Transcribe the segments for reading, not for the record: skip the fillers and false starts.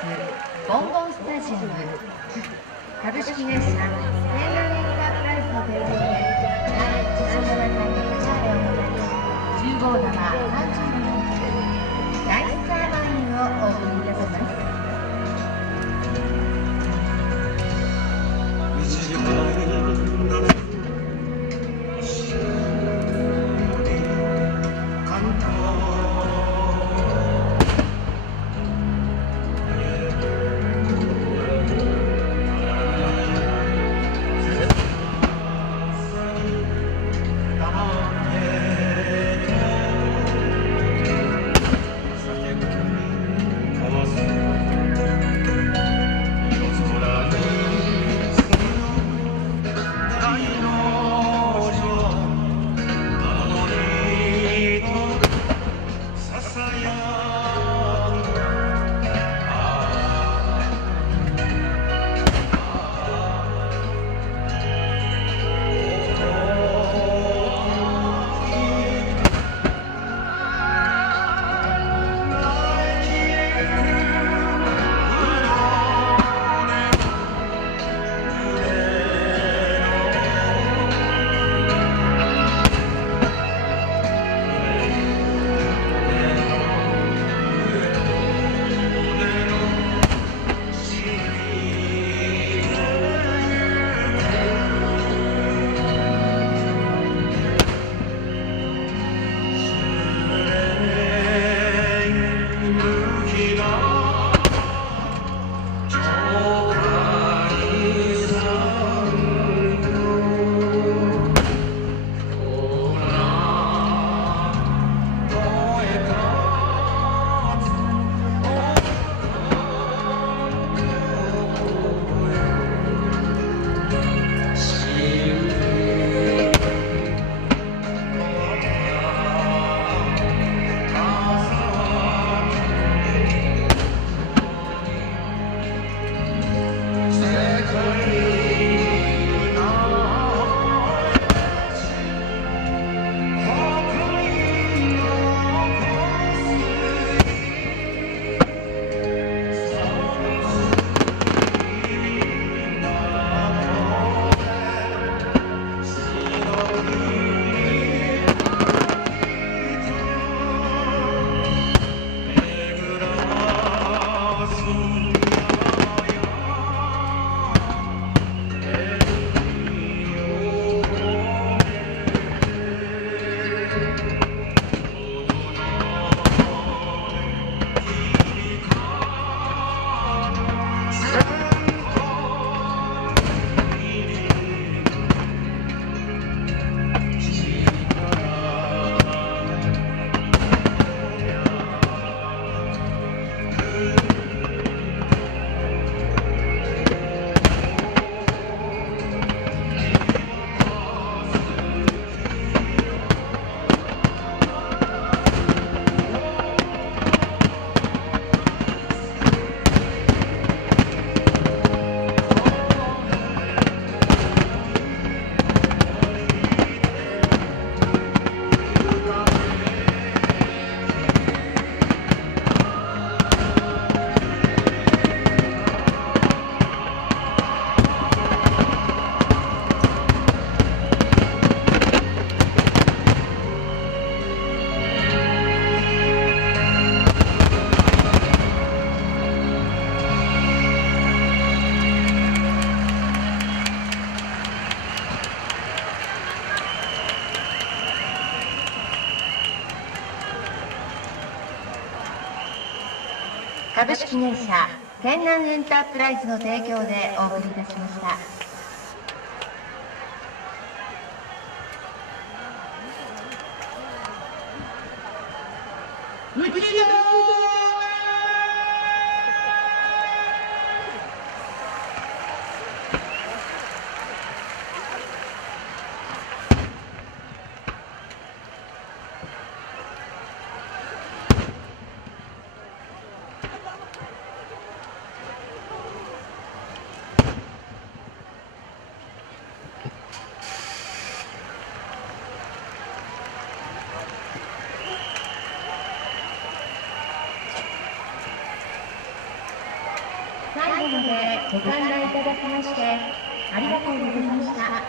ボンボンスタジアム株式会社天南エンタープライズの提供で第17回のファイナルを行い10号玉32人大スターマインをお送りいたします。株式会社天南エンタープライズの提供でお送りいたしました。後までご観覧いただきましてありがとうございました。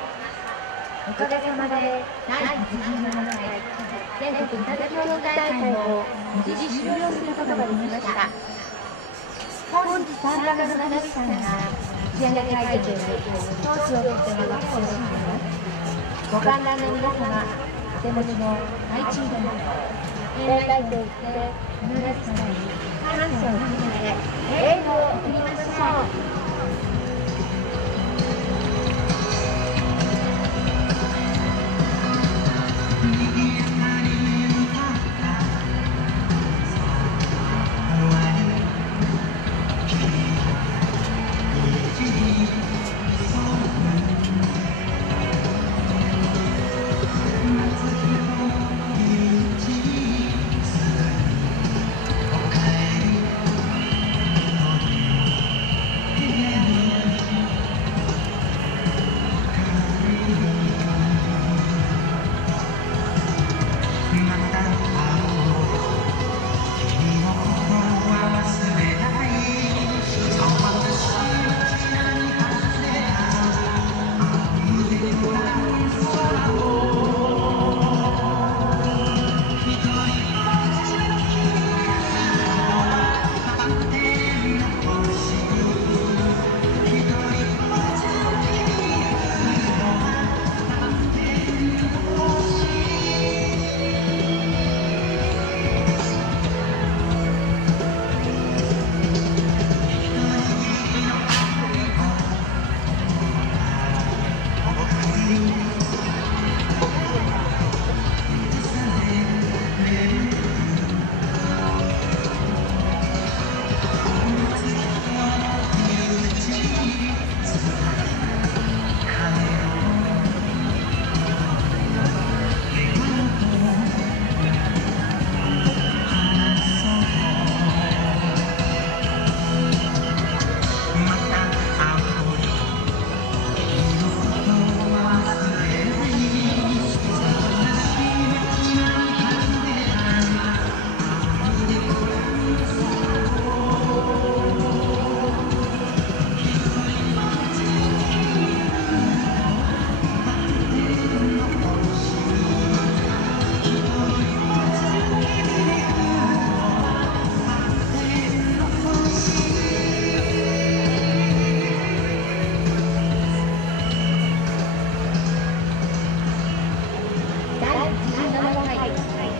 おかげさまで第87回全国板付競技大会を無事終了することができました。本日参加の皆さんが打ち上げ会場に投手を取ってもらってほしいのです。ご観覧の皆様、お手持ちの懐中電灯、演台といって皆様に感謝を込めてエールを送りましょう。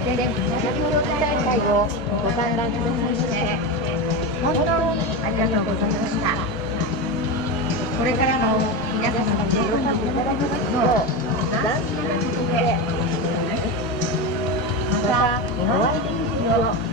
全国板付競技大会をご観覧くださいまして本当にありがとうございました。これからも皆様に喜んでいただけますよう斬新な形でまたお会いできるよう